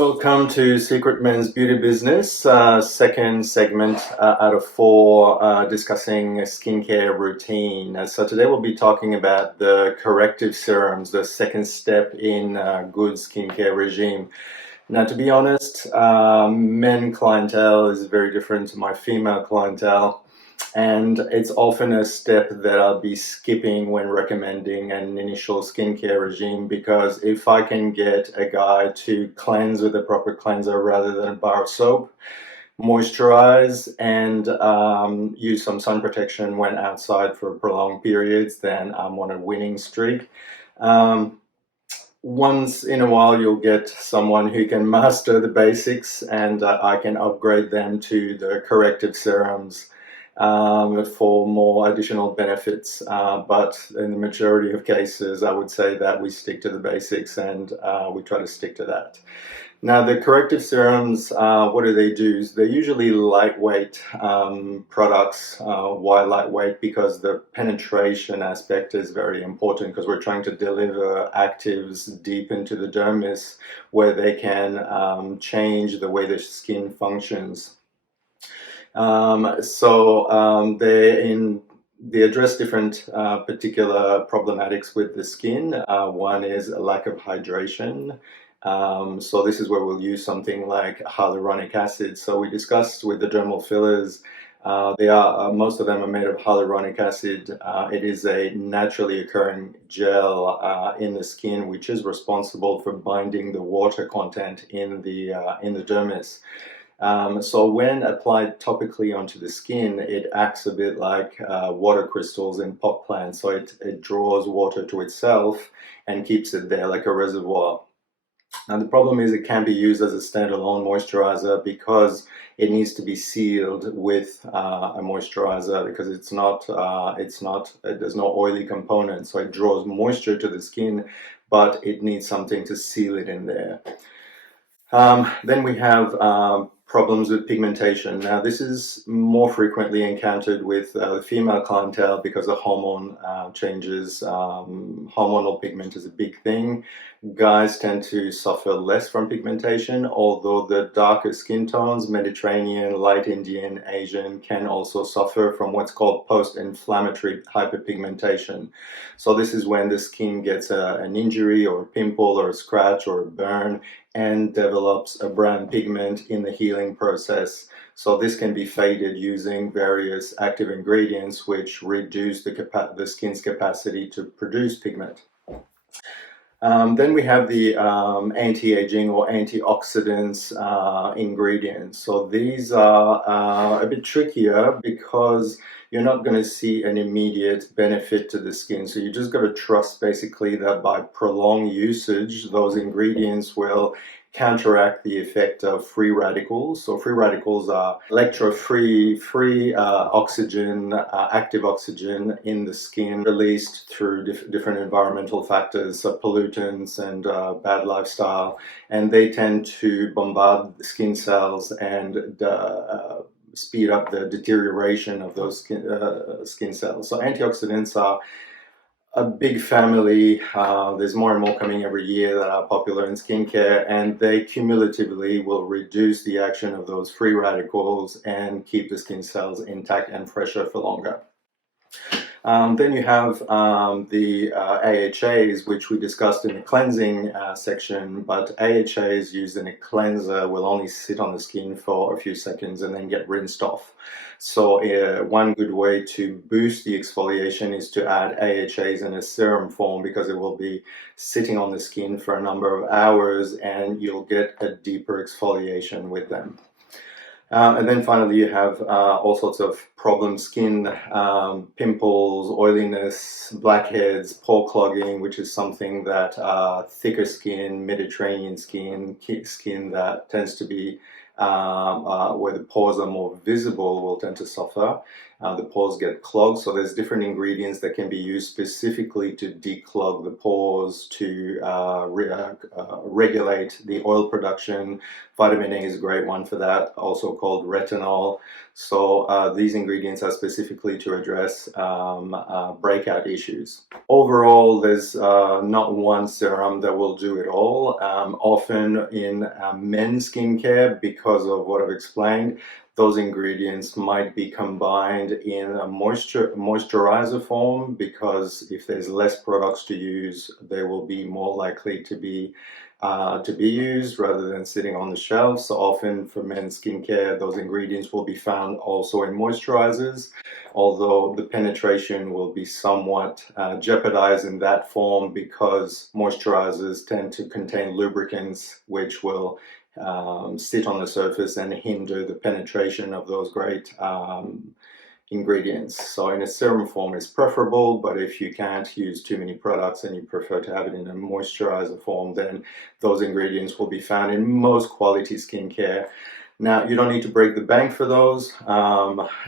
Welcome to Secret Men's Beauty Business, second segment out of four discussing a skincare routine. So today we'll be talking about the corrective serums, the second step in a good skincare regime. Now, to be honest, men clientele is very different to my female clientele. And it's often a step that I'll be skipping when recommending an initial skincare regime, because if I can get a guy to cleanse with a proper cleanser rather than a bar of soap, moisturize, and use some sun protection when outside for prolonged periods, then I'm on a winning streak. Once in a while you'll get someone who can master the basics, and I can upgrade them to the corrective serums for more additional benefits, but in the majority of cases I would say that we stick to the basics, and we try to stick to that. Now, the corrective serums, what do? They're usually lightweight products. Why lightweight? Because the penetration aspect is very important, because we're trying to deliver actives deep into the dermis where they can change the way the skin functions. They address different particular problematics with the skin. One is a lack of hydration. So this is where we'll use something like hyaluronic acid. So we discussed with the dermal fillers, most of them are made of hyaluronic acid. It is a naturally occurring gel in the skin, which is responsible for binding the water content in the dermis. So when applied topically onto the skin, it acts a bit like water crystals in pot plants. So it draws water to itself and keeps it there like a reservoir. And the problem is it can be used as a standalone moisturizer, because it needs to be sealed with a moisturizer, because there's no oily component. So it draws moisture to the skin, but it needs something to seal it in there. Then we have problems with pigmentation. Now, this is more frequently encountered with the female clientele because of hormone changes. Hormonal pigment is a big thing. Guys tend to suffer less from pigmentation, although the darker skin tones, Mediterranean, light Indian, Asian, can also suffer from what's called post-inflammatory hyperpigmentation. So this is when the skin gets an injury or a pimple or a scratch or a burn and develops a brown pigment in the healing process. So this can be faded using various active ingredients which reduce the skin's capacity to produce pigment. Then we have the anti-aging or antioxidants ingredients. So these are a bit trickier, because you're not going to see an immediate benefit to the skin. So you just got to trust basically that by prolonged usage, those ingredients will counteract the effect of free radicals. So free radicals are free oxygen, active oxygen in the skin, released through different environmental factors, so pollutants and bad lifestyle, and they tend to bombard the skin cells and speed up the deterioration of those skin cells. So antioxidants are a big family. There's more and more coming every year that are popular in skincare, and they cumulatively will reduce the action of those free radicals and keep the skin cells intact and fresher for longer. Then you have the AHAs, which we discussed in the cleansing section, but AHAs used in a cleanser will only sit on the skin for a few seconds and then get rinsed off. So one good way to boost the exfoliation is to add AHAs in a serum form, because it will be sitting on the skin for a number of hours and you'll get a deeper exfoliation with them. And then finally you have all sorts of problem skin, pimples, oiliness, blackheads, pore clogging, which is something that thicker skin, Mediterranean skin that tends to be where the pores are more visible will tend to suffer. the pores get clogged. So there's different ingredients that can be used specifically to declog the pores, to regulate the oil production. Vitamin A is a great one for that, also called retinol. So these ingredients are specifically to address breakout issues. Overall, there's not one serum that will do it all. Often in men's skincare, because of what I've explained, those ingredients might be combined in a moisturizer form, because if there's less products to use, they will be more likely to be used rather than sitting on the shelf. So often for men's skincare, those ingredients will be found also in moisturizers, although the penetration will be somewhat jeopardized in that form, because moisturizers tend to contain lubricants which will sit on the surface and hinder the penetration of those great ingredients. So in a serum form is preferable, but if you can't use too many products and you prefer to have it in a moisturizer form, then those ingredients will be found in most quality skincare. Now, you don't need to break the bank for those.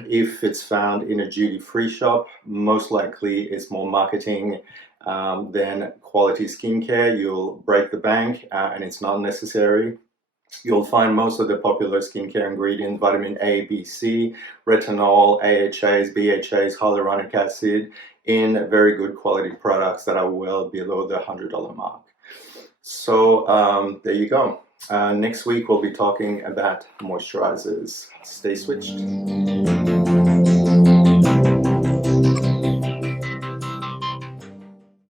If it's found in a duty-free shop, most likely it's more marketing than quality skincare. You'll break the bank and it's not necessary. You'll find most of the popular skincare ingredients, vitamin A, B, C, retinol, AHAs, BHAs, hyaluronic acid, in very good quality products that are well below the $100 mark. So there you go. Next week we'll be talking about moisturizers. Stay switched.